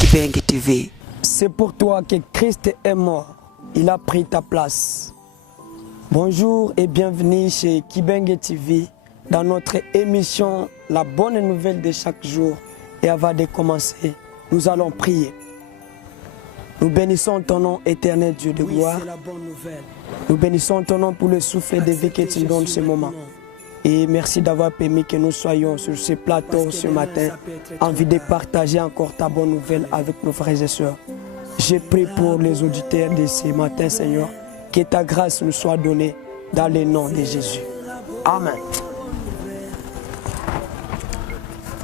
Kibengue TV. C'est pour toi que Christ est mort. Il a pris ta place. Bonjour et bienvenue chez Kibengue TV dans notre émission La bonne nouvelle de chaque jour. Et avant de commencer, nous allons prier. Nous bénissons ton nom éternel Dieu de gloire. Nous bénissons ton nom pour le souffle de vie que tu donnes ce moment. Et merci d'avoir permis que nous soyons sur ce plateau ce matin, envie de partager encore ta bonne nouvelle avec nos frères et sœurs. Je prie pour les auditeurs de ce matin, Seigneur, que ta grâce nous soit donnée dans le nom de Jésus. Amen.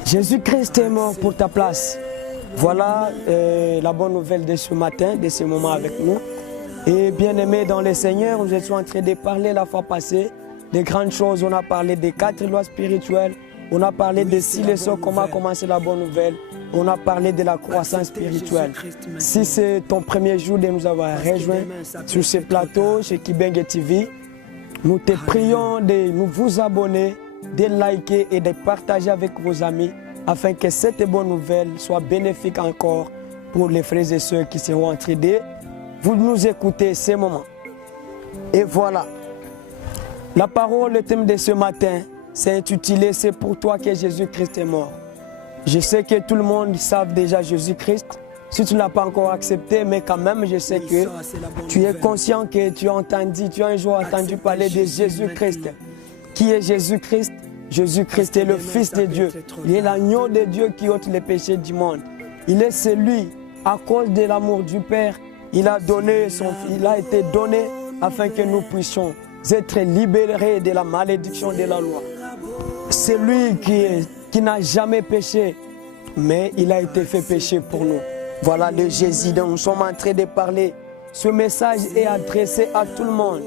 Jésus-Christ est mort pour ta place. Voilà la bonne nouvelle de ce matin, de ce moment avec nous. Et bien aimés dans le Seigneur, nous étions en train de parler la fois passée des grandes choses. On a parlé des 4 lois spirituelles. On a parlé de 6 leçons, comment commencer la bonne nouvelle. On a parlé de la croissance spirituelle. Si c'est ton premier jour de nous avoir rejoints sur ce plateau chez Kibengue TV, nous te prions de nous vous abonner, de liker et de partager avec vos amis afin que cette bonne nouvelle soit bénéfique encore pour les frères et sœurs qui seront en train de vous nous écouter ces moments. Et voilà. La parole, le thème de ce matin, c'est intitulé « C'est pour toi que Jésus-Christ est mort ». Je sais que tout le monde savent déjà Jésus-Christ. Si tu ne l'as pas encore accepté, mais quand même, je sais que tu es conscient que tu as un jour entendu parler de Jésus-Christ. Qui est Jésus-Christ? Jésus-Christ est le Fils de Dieu. Il est l'agneau de Dieu qui ôte les péchés du monde. Il est celui, à cause de l'amour du Père, il a été donné afin que nous puissions être libérés de la malédiction de la loi. C'est lui qui n'a jamais péché, mais il a été fait péché pour nous. Voilà le Jésus dont nous sommes en train de parler. Ce message est adressé à tout le monde.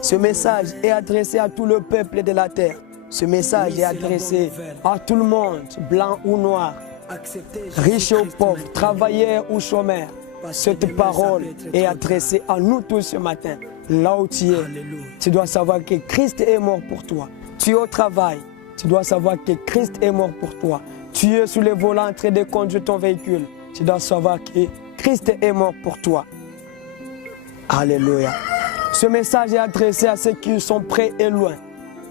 Ce message est adressé à tout le peuple de la terre. Ce message est adressé à tout le monde, blanc ou noir, riche ou pauvre, travailleur ou chômeur. Cette parole est adressée à nous tous ce matin. Là où tu es, tu dois savoir que Christ est mort pour toi. Tu es au travail, tu dois savoir que Christ est mort pour toi. Tu es sur le volant en train de conduire ton véhicule. Tu dois savoir que Christ est mort pour toi. Alléluia. Ce message est adressé à ceux qui sont près et loin.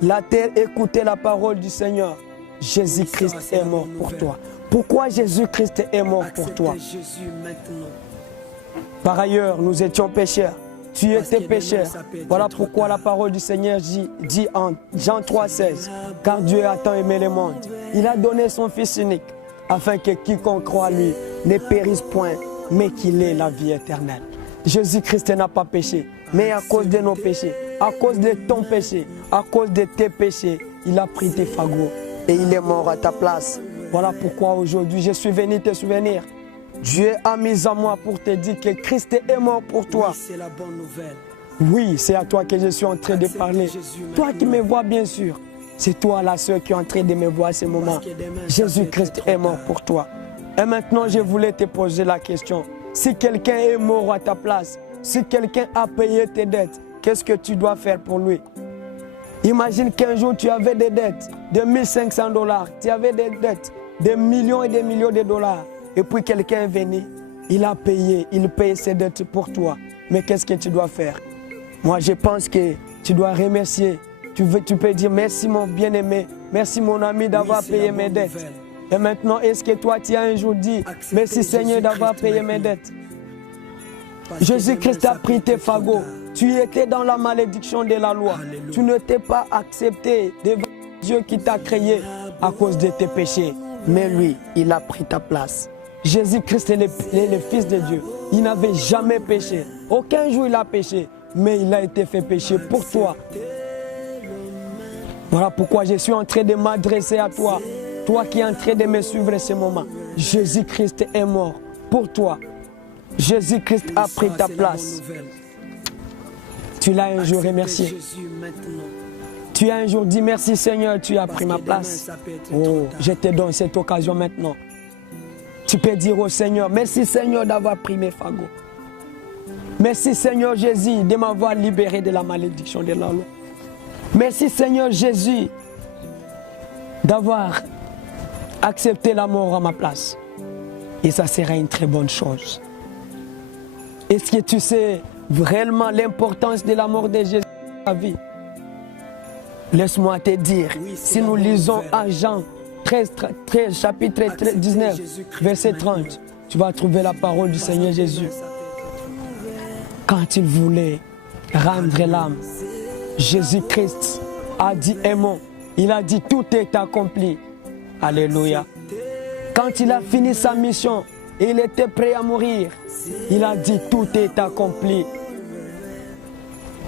La terre, écoutez la parole du Seigneur. Jésus-Christ est mort pour toi. Pourquoi Jésus-Christ est mort pour toi? Par ailleurs, nous étions pécheurs. Tu étais pécheur. Voilà pourquoi la parole du Seigneur dit en Jean 3,16, car Dieu a tant aimé le monde. Il a donné son Fils unique, afin que quiconque croit à lui ne périsse point, mais qu'il ait la vie éternelle. Jésus-Christ n'a pas péché, mais à cause de nos péchés, à cause de ton péché, à cause de tes péchés, il a pris tes fagots et il est mort à ta place. Voilà pourquoi aujourd'hui je suis venu te souvenir. Dieu a mis à moi pour te dire que Christ est mort pour toi. Oui, c'est la bonne nouvelle. Oui, c'est à toi que je suis en train de parler. Toi qui me vois bien sûr. C'est toi la sœur qui est en train de me voir à ce moment. Jésus-Christ est mort pour toi. Et maintenant, je voulais te poser la question. Si quelqu'un est mort à ta place, si quelqu'un a payé tes dettes, qu'est-ce que tu dois faire pour lui? Imagine qu'un jour tu avais des dettes de 1500 $, tu avais des dettes de millions et des millions de dollars. Et puis quelqu'un est venu, il a payé, il paye ses dettes pour toi. Mais qu'est-ce que tu dois faire? Moi, je pense que tu dois remercier. Tu peux dire merci mon bien-aimé, merci mon ami d'avoir payé mes dettes. Nouvelle. Et maintenant, est-ce que toi, tu as un jour dit merci Seigneur d'avoir payé mes dettes? Jésus-Christ a pris tes fagots. Tu étais dans la malédiction de la loi. Alléluia. Tu ne t'es pas accepté devant Dieu qui t'a créé à cause de tes péchés. Mais lui, il a pris ta place. Jésus-Christ est le Fils de Dieu. Il n'avait jamais péché. Aucun jour il a péché. Mais il a été fait péché pour toi. Voilà pourquoi je suis en train de m'adresser à toi. Toi qui es en train de me suivre ce moment. Jésus-Christ est mort pour toi. Jésus-Christ a pris ta place. Tu l'as un jour remercié. Tu as un jour dit merci Seigneur, tu as pris ma place. Oh, je te donne cette occasion maintenant. Tu peux dire au Seigneur, merci Seigneur d'avoir pris mes fagots. Merci Seigneur Jésus de m'avoir libéré de la malédiction de la loi. Merci Seigneur Jésus d'avoir accepté la mort à ma place. Et ça sera une très bonne chose. Est-ce que tu sais vraiment l'importance de la mort de Jésus dans ta vie? Laisse-moi te dire, si nous lisons à Jean 13, chapitre 19, verset 30, tu vas trouver la parole du Seigneur Jésus. Quand il voulait rendre l'âme, Jésus-Christ a dit un mot. Il a dit tout est accompli. Alléluia. Quand il a fini sa mission et il était prêt à mourir, il a dit tout est accompli.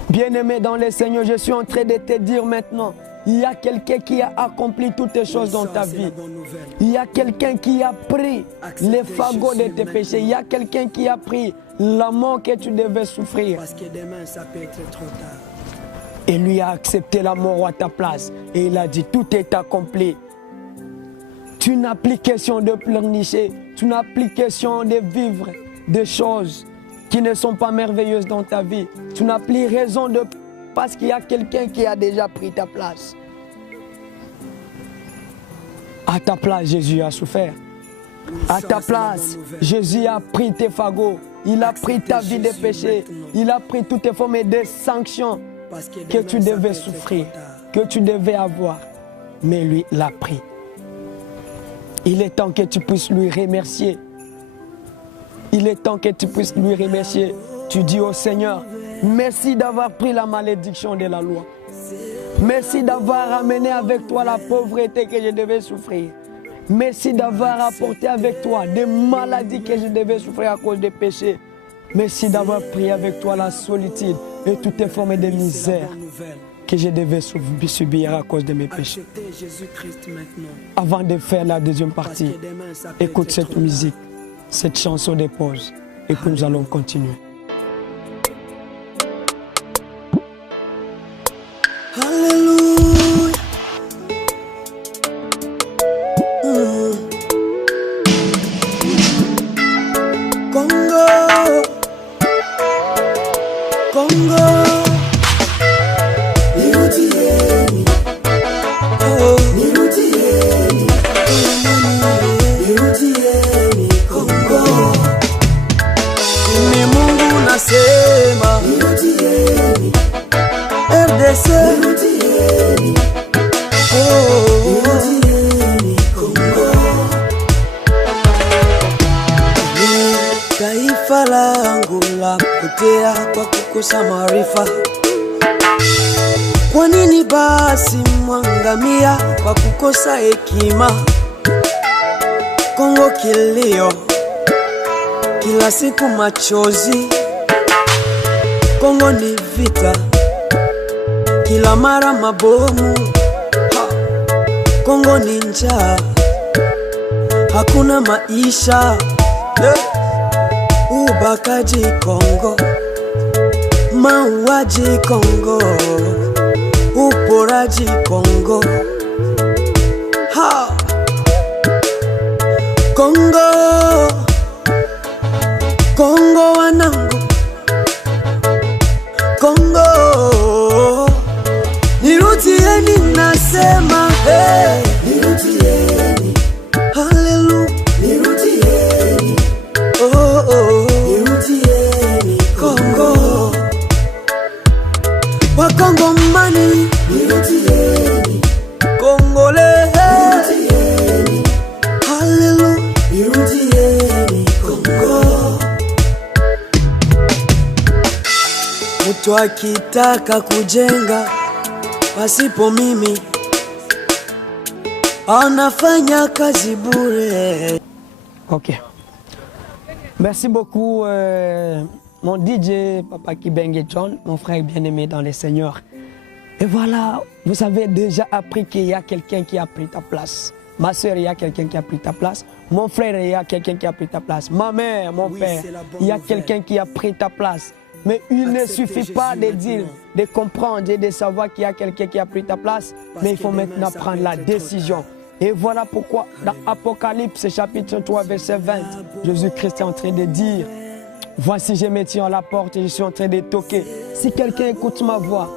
Bien-aimé dans le Seigneur, je suis en train de te dire maintenant, il y a quelqu'un qui a accompli toutes les choses dans ta vie. Il y a quelqu'un qui a pris les fagots de tes péchés. Il y a quelqu'un qui a pris la mort que tu devais souffrir. Parce que demain, ça peut être trop tard. Et lui a accepté la mort à ta place. Et il a dit, tout est accompli. Tu n'as plus question de pleurnicher. Tu n'as plus question de vivre des choses qui ne sont pas merveilleuses dans ta vie. Tu n'as plus raison de... Parce qu'il y a quelqu'un qui a déjà pris ta place. À ta place, Jésus a souffert. À ta place, Jésus a pris tes fagots. Il a pris ta vie de péché. Il a pris toutes tes formes de sanctions que tu devais souffrir, que tu devais avoir. Mais lui l'a pris. Il est temps que tu puisses lui remercier. Il est temps que tu puisses lui remercier. Tu dis au Seigneur, merci d'avoir pris la malédiction de la loi. Merci d'avoir amené avec toi la pauvreté que je devais souffrir. Merci d'avoir apporté avec toi des maladies que je devais souffrir à cause des péchés. Merci d'avoir pris avec toi la solitude et toutes les formes de misère que je devais subir à cause de mes péchés. Avant de faire la deuxième partie, écoute cette musique, cette chanson de pause, et puis nous allons continuer. Alléluia. Congo, Congo. Nirudieni, oh, nirudieni, nirudieni, Congo. Ni Mungu nasema, nirudieni, RDC, nirudieni, oh, nirudieni, Congo. Taifa langu la potea kwa kukosa maarifa. Kwa nini basi mwangamia kwa kukosa hekima? Kongo kilio, kila siku machozi. Kongo ni vita, kila mara mabomu. Kongo ni njaa, hakuna maisha. Ubakaji Kongo, mauaji Kongo, uporaji Kongo. Ha! Kongo, Kongo wanangu, Kongo. Nirudieni nasema, hey, nirudieni. Hallelujah, nirudieni. Oh, oh, nirudieni Kongo. Wakongomani, nirudieni. Kongole, nirudieni. Hallelujah, nirudieni Kongo. Mtu akitaka kujenga pasipo mimi, anafanya kazi bure. Ok. Merci beaucoup, mon DJ, Papa Kibenge John, mon frère bien-aimé dans le Seigneur. Et voilà, vous avez déjà appris qu'il y a quelqu'un qui a pris ta place. Ma soeur, il y a quelqu'un qui a pris ta place. Mon frère, il y a quelqu'un qui a pris ta place. Ma mère, mon père, il y a quelqu'un qui a pris ta place. Mais il ne suffit pas de dire, de comprendre et de savoir qu'il y a quelqu'un qui a pris ta place. Mais il faut maintenant prendre la décision. Et voilà pourquoi dans Apocalypse chapitre 3 verset 20, Jésus-Christ est en train de dire, voici je me tiens à la porte et je suis en train de toquer. Si quelqu'un écoute ma voix,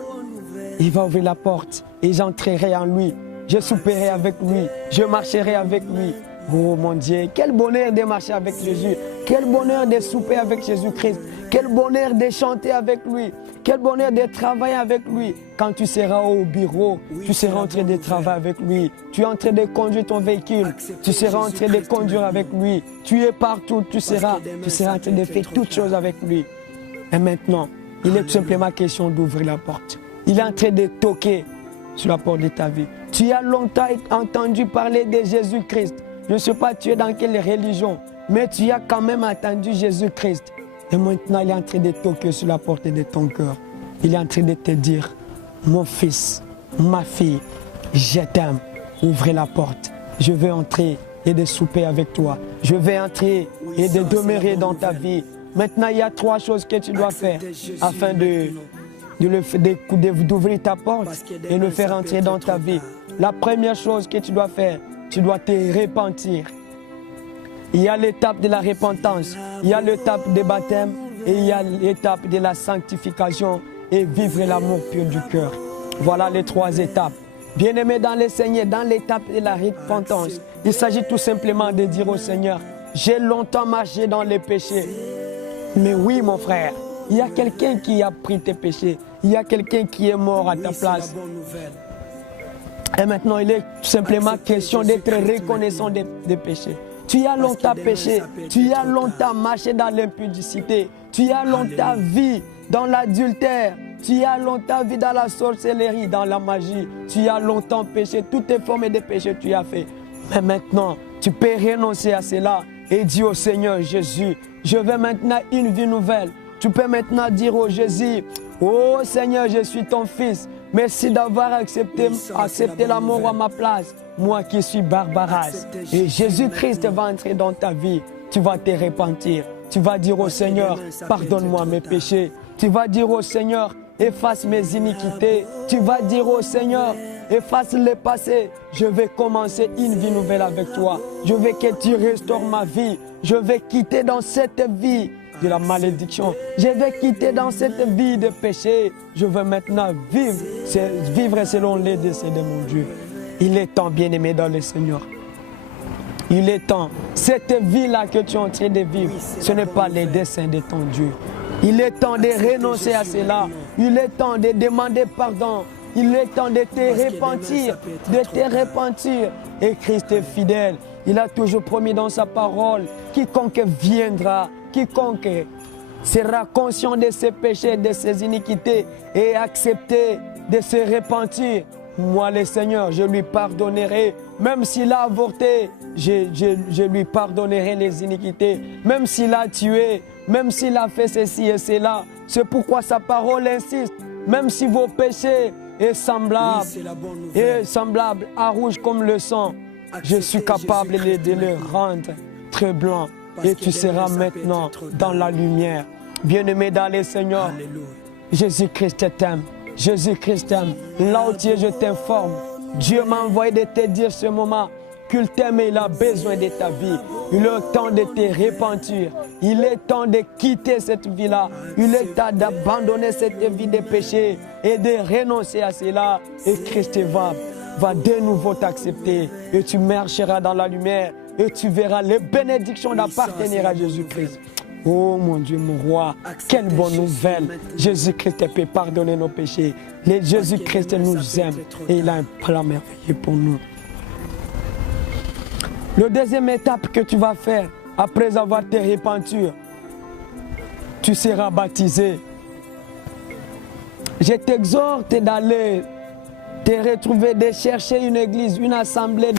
il va ouvrir la porte et j'entrerai en lui. Je souperai avec lui, je marcherai avec lui Oh mon Dieu, quel bonheur de marcher avec Jésus. Quel bonheur de souper avec Jésus-Christ. Quel bonheur de chanter avec lui. Quel bonheur de travailler avec lui. Quand tu seras au bureau, tu seras en train de travailler avec lui. Tu es en train de conduire ton véhicule. Tu seras en train de conduire avec lui. Tu es partout, tu seras en train de faire toutes choses avec lui. Et maintenant, il est tout simplement question d'ouvrir la porte. Il est en train de toquer sur la porte de ta vie. Tu as longtemps entendu parler de Jésus-Christ. Je ne sais pas tu es dans quelle religion, mais tu as quand même entendu Jésus-Christ. Et maintenant, il est en train de toquer sur la porte de ton cœur. Il est en train de te dire, mon fils, ma fille, je t'aime. Ouvrez la porte. Je vais entrer et de souper avec toi. Je vais entrer et de demeurer dans ta vie. Maintenant, il y a 3 choses que tu dois faire afin d'ouvrir ta porte et le faire entrer dans ta vie. La première chose que tu dois faire, tu dois te repentir. Il y a l'étape de la repentance, il y a l'étape du baptême et il y a l'étape de la sanctification et vivre l'amour pur du cœur. Voilà les 3 étapes. Bien-aimé dans le Seigneur, dans l'étape de la repentance, il s'agit tout simplement de dire au Seigneur, j'ai longtemps marché dans les péchés. Mais oui, mon frère, il y a quelqu'un qui a pris tes péchés. Il y a quelqu'un qui est mort à ta place. Et maintenant, il est tout simplement question d'être reconnaissant des péchés. Tu as longtemps péché. Tu as longtemps marché dans l'impudicité. Tu as longtemps vécu dans l'adultère. Tu as longtemps vécu dans la sorcellerie, dans la magie. Tu as longtemps péché. Toutes les formes de péché tu as fait. Mais maintenant, tu peux renoncer à cela et dire au Seigneur Jésus, je veux maintenant une vie nouvelle. Tu peux maintenant dire au Jésus, oh Seigneur, je suis ton fils. Merci d'avoir accepté la mort à ma place. Moi qui suis Barbaras. Et Jésus-Christ va entrer dans ta vie. Tu vas te repentir. Tu vas dire au Seigneur, pardonne-moi mes péchés. Tu vas dire au Seigneur, efface mes iniquités. Tu vas dire au Seigneur, efface le passé. Je vais commencer une vie nouvelle avec toi. Je veux que tu restaures ma vie. Je vais quitter dans cette vie de la malédiction. Je vais quitter dans cette vie de péché. Je veux maintenant vivre selon les desseins de mon Dieu. Il est temps, bien-aimé dans le Seigneur. Il est temps. Cette vie-là que tu es en train de vivre, ce n'est pas les desseins de ton Dieu. Il est temps de renoncer à cela. Il est temps de demander pardon. Il est temps de te repentir. Et Christ est fidèle. Il a toujours promis dans sa parole, quiconque viendra, quiconque sera conscient de ses péchés, de ses iniquités et accepter de se repentir, moi le Seigneur, je lui pardonnerai. Même s'il a avorté, je lui pardonnerai les iniquités. Même s'il a tué, même s'il a fait ceci et cela. C'est pourquoi sa parole insiste. Même si vos péchés est semblable à rouge comme le sang, je suis capable de le rendre très blanc. Et tu seras maintenant dans la lumière. Bien-aimé dans le Seigneur, Jésus-Christ t'aime. Jésus-Christ t'aime. Là où tu es, je t'informe. Dieu m'a envoyé de te dire ce moment qu'il t'aime et il a besoin de ta vie. Il est temps de te repentir. Il est temps de quitter cette vie-là. Il est temps d'abandonner cette vie de péché et de renoncer à cela. Et Christ va de nouveau t'accepter. Et tu marcheras dans la lumière. Et tu verras les bénédictions d'appartenir à Jésus-Christ. Oh mon Dieu, mon roi, quelle bonne nouvelle. Jésus-Christ peut pardonner nos péchés. Jésus-Christ nous aime et il a un plan merveilleux pour nous. La deuxième étape que tu vas faire, après avoir te repenti, tu seras baptisé. Je t'exhorte d'aller te retrouver, de chercher une église, une assemblée.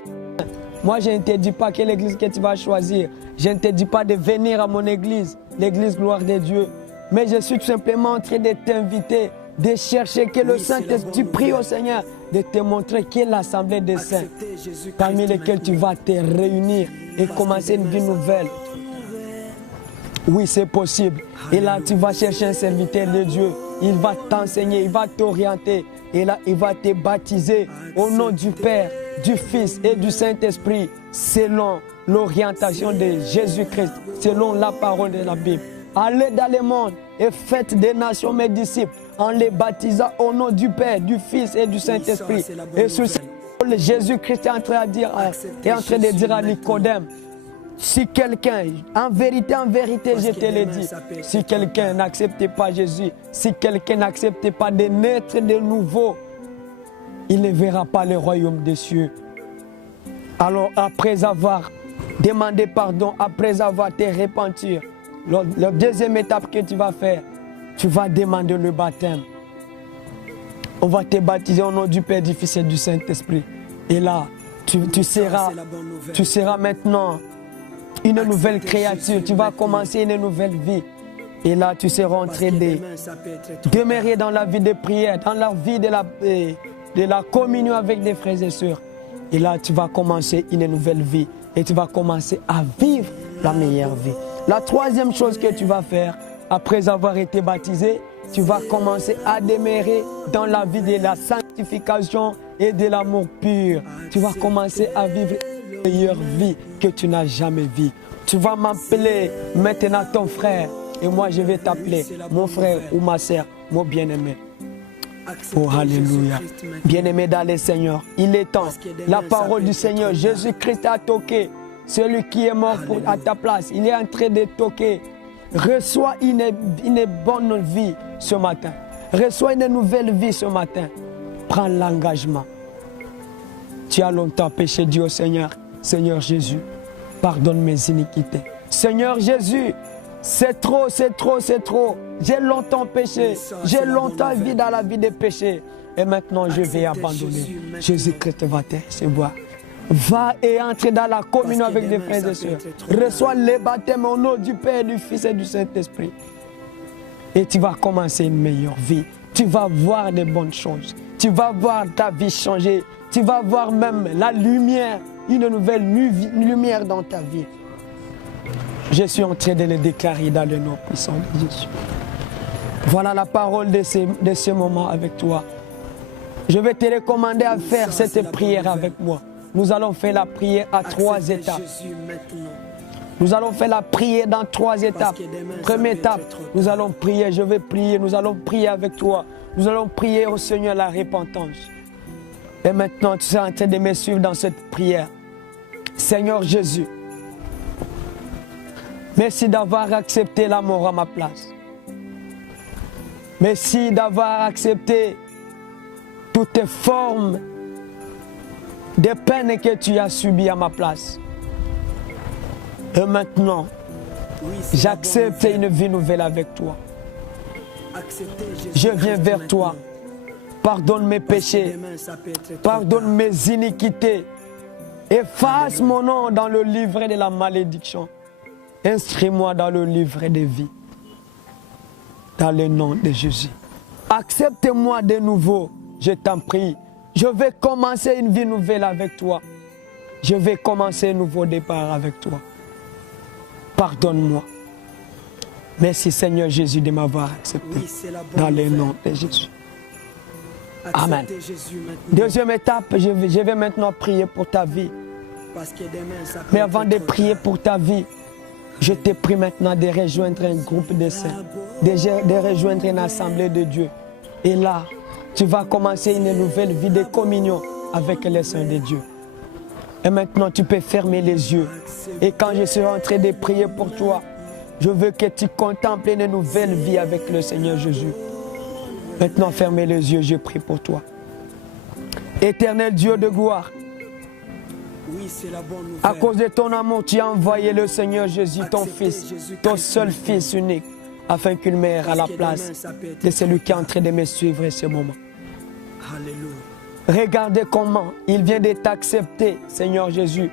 Moi, je ne te dis pas quelle église que tu vas choisir. Je ne te dis pas de venir à mon église, l'église Gloire de Dieu. Mais je suis tout simplement en train de t'inviter, de chercher que le Saint-Esprit, tu pries au Seigneur, de te montrer quelle est l'assemblée des saints, parmi lesquels tu vas te réunir et commencer une vie nouvelle. Oui, c'est possible. Et là, tu vas chercher un serviteur de Dieu. Il va t'enseigner, il va t'orienter. Et là, il va te baptiser au nom du Père, du Fils et du Saint-Esprit, selon l'orientation de Jésus-Christ, selon la parole de la Bible. Allez dans le monde et faites des nations mes disciples, en les baptisant au nom du Père, du Fils et du Saint-Esprit. Et sur parole, Jésus-Christ est en train de dire à Nicodème, si quelqu'un, en vérité, je te l'ai dit, si quelqu'un n'accepte pas Jésus, si quelqu'un n'accepte pas de naître de nouveau, il ne verra pas le royaume des cieux. Alors après avoir demandé pardon, après avoir te repenti, la deuxième étape que tu vas faire, tu vas demander le baptême. On va te baptiser au nom du Père, du Fils et du Saint-Esprit. Et là, tu seras maintenant une nouvelle créature. Tu vas commencer une nouvelle vie. Et là, tu seras en train de demeurer dans la vie de prière, dans la vie de la communion avec des frères et sœurs. Et là, tu vas commencer une nouvelle vie. Et tu vas commencer à vivre la meilleure vie. La troisième chose que tu vas faire, après avoir été baptisé, tu vas commencer à demeurer dans la vie de la sanctification et de l'amour pur. Tu vas commencer à vivre la meilleure vie que tu n'as jamais vue. Tu vas m'appeler maintenant ton frère et moi je vais t'appeler mon frère ou ma sœur, mon bien-aimé. Oh, alléluia. Bien-aimé dans le Seigneur, il est temps. La parole du Seigneur, Jésus-Christ a toqué. Celui qui est mort à ta place, il est en train de toquer. Reçois une bonne vie ce matin. Reçois une nouvelle vie ce matin. Prends l'engagement. Tu as longtemps péché, dis au Seigneur, Seigneur Jésus, pardonne mes iniquités. Seigneur Jésus, c'est trop, c'est trop, c'est trop. J'ai longtemps péché. J'ai longtemps vécu dans la vie de péché. Et maintenant, je vais abandonner. Jésus-Christ va te recevoir. Va et entre dans la communion avec des frères et sœurs. Reçois le baptême au nom du Père, du Fils et du Saint-Esprit. Et tu vas commencer une meilleure vie. Tu vas voir des bonnes choses. Tu vas voir ta vie changer. Tu vas voir même la lumière, une nouvelle lumière dans ta vie. Je suis en train de le déclarer dans le nom puissant de Jésus. Voilà la parole de ce moment avec toi. Je vais te recommander à faire cette prière avec moi. Nous allons faire la prière à 3 étapes. Nous allons faire la prière dans 3 étapes. Première étape, nous allons prier, je vais prier, nous allons prier avec toi. Nous allons prier au Seigneur la repentance. Et maintenant, tu seras en train de me suivre dans cette prière. Seigneur Jésus, merci d'avoir accepté la mort à ma place. Merci d'avoir accepté toutes les formes de peines que tu as subies à ma place. Et maintenant, j'accepte une vie nouvelle avec toi. Je viens vers toi. Pardonne mes péchés. Pardonne mes iniquités. Efface mon nom dans le livret de la malédiction. Inscris-moi dans le livret de vie. Dans le nom de Jésus. Accepte-moi de nouveau, je t'en prie. Je vais commencer une vie nouvelle avec toi. Je vais commencer un nouveau départ avec toi. Pardonne-moi. Merci Seigneur Jésus de m'avoir accepté. Dans le nom de Jésus. Amen. Deuxième étape, je vais maintenant prier pour ta vie. Mais avant de prier pour ta vie, je te prie maintenant de rejoindre un groupe de saints, de rejoindre une assemblée de Dieu. Et là, tu vas commencer une nouvelle vie de communion avec les saints de Dieu. Et maintenant, tu peux fermer les yeux. Et quand je serai en train de prier pour toi, je veux que tu contemples une nouvelle vie avec le Seigneur Jésus. Maintenant, fermez les yeux, je prie pour toi. Éternel Dieu de gloire, à cause de ton amour, tu as envoyé le Seigneur Jésus, ton Fils, ton seul Fils unique, afin qu'il meure à la place de celui qui est en train de me suivre en ce moment. Regardez comment il vient de t'accepter, Seigneur Jésus.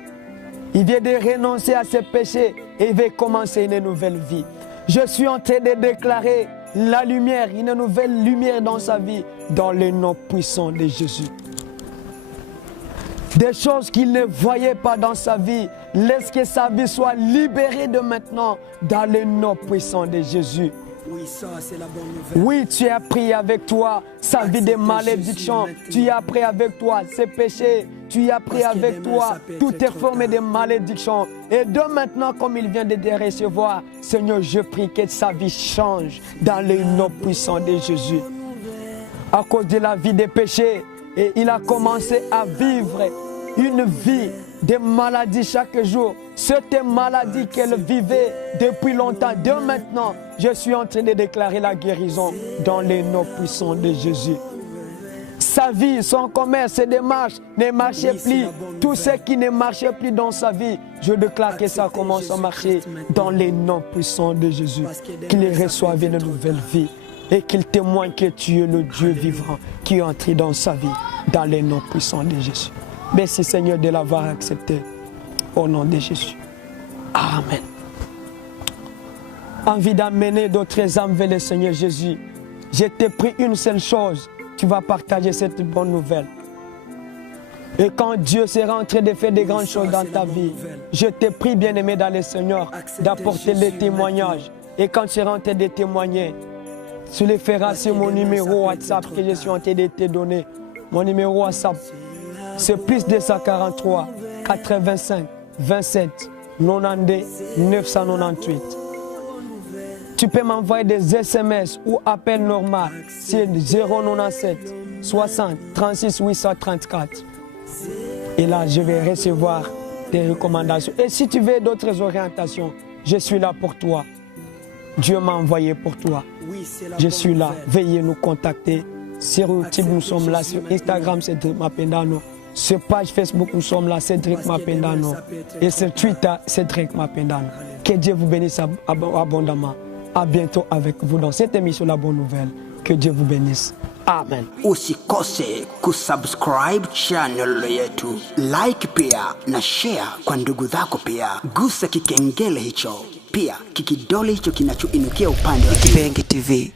Il vient de renoncer à ses péchés et il veut commencer une nouvelle vie. Je suis en train de déclarer la lumière, une nouvelle lumière dans sa vie, dans le nom puissant de Jésus. Des choses qu'il ne voyait pas dans sa vie, laisse que sa vie soit libérée de maintenant, dans le nom puissant de Jésus. Oui, ça, c'est la bonne nouvelle. Oui, tu as pris avec toi sa vie de malédiction. Tu as pris avec toi ses péchés. Tu as pris avec toi toutes tes formes de malédiction. Et de maintenant, comme il vient de te recevoir, Seigneur, je prie que sa vie change dans le nom puissant de Jésus. À cause de la vie des péchés, et il a commencé à vivre une vie de maladie chaque jour. Cette maladie qu'elle vivait depuis longtemps, de maintenant, je suis en train de déclarer la guérison dans les noms puissants de Jésus. Sa vie, son commerce, ses démarches ne marchaient plus. Tout ce qui ne marchait plus dans sa vie, je déclare que ça commence à marcher dans les noms puissants de Jésus. Qu'il reçoive une nouvelle vie et qu'il témoigne que tu es le Dieu vivant qui est entré dans sa vie, dans les noms puissants de Jésus. Merci Seigneur de l'avoir accepté. Au nom de Jésus. Amen. Envie d'amener d'autres âmes vers le Seigneur Jésus. Je t'ai pris une seule chose. Tu vas partager cette bonne nouvelle. Et quand Dieu sera en train de faire des grandes choses dans ta vie, je te prie, bien-aimé dans le Seigneur, d'apporter les témoignages. Et quand tu seras en train de témoigner, tu les feras sur mon numéro WhatsApp que je suis en train de te donner. Mon numéro WhatsApp, c'est plus 243 85 27 92 998. Tu peux m'envoyer des SMS ou appels normaux. C'est 097 60 36 834. Et là, je vais recevoir tes recommandations. Et si tu veux d'autres orientations, je suis là pour toi. Dieu m'a envoyé pour toi. Je suis là. Veuillez nous contacter. Sur YouTube, nous sommes là. Sur Instagram, Cédric Mapendano. Sur page Facebook, nous sommes là. Cédric Mapendano. Et sur Twitter, Cédric Mapendano. Que Dieu vous bénisse abondamment. À bientôt avec vous dans cette émission La Bonne Nouvelle. Que Dieu vous bénisse. Amen. Usikose kusubscribe channel yetu, like pia na share kwa ndugu zako pia. Gusa kikengele hicho, pia kikidole hicho kinachoinukia upande wa Kibengi TV.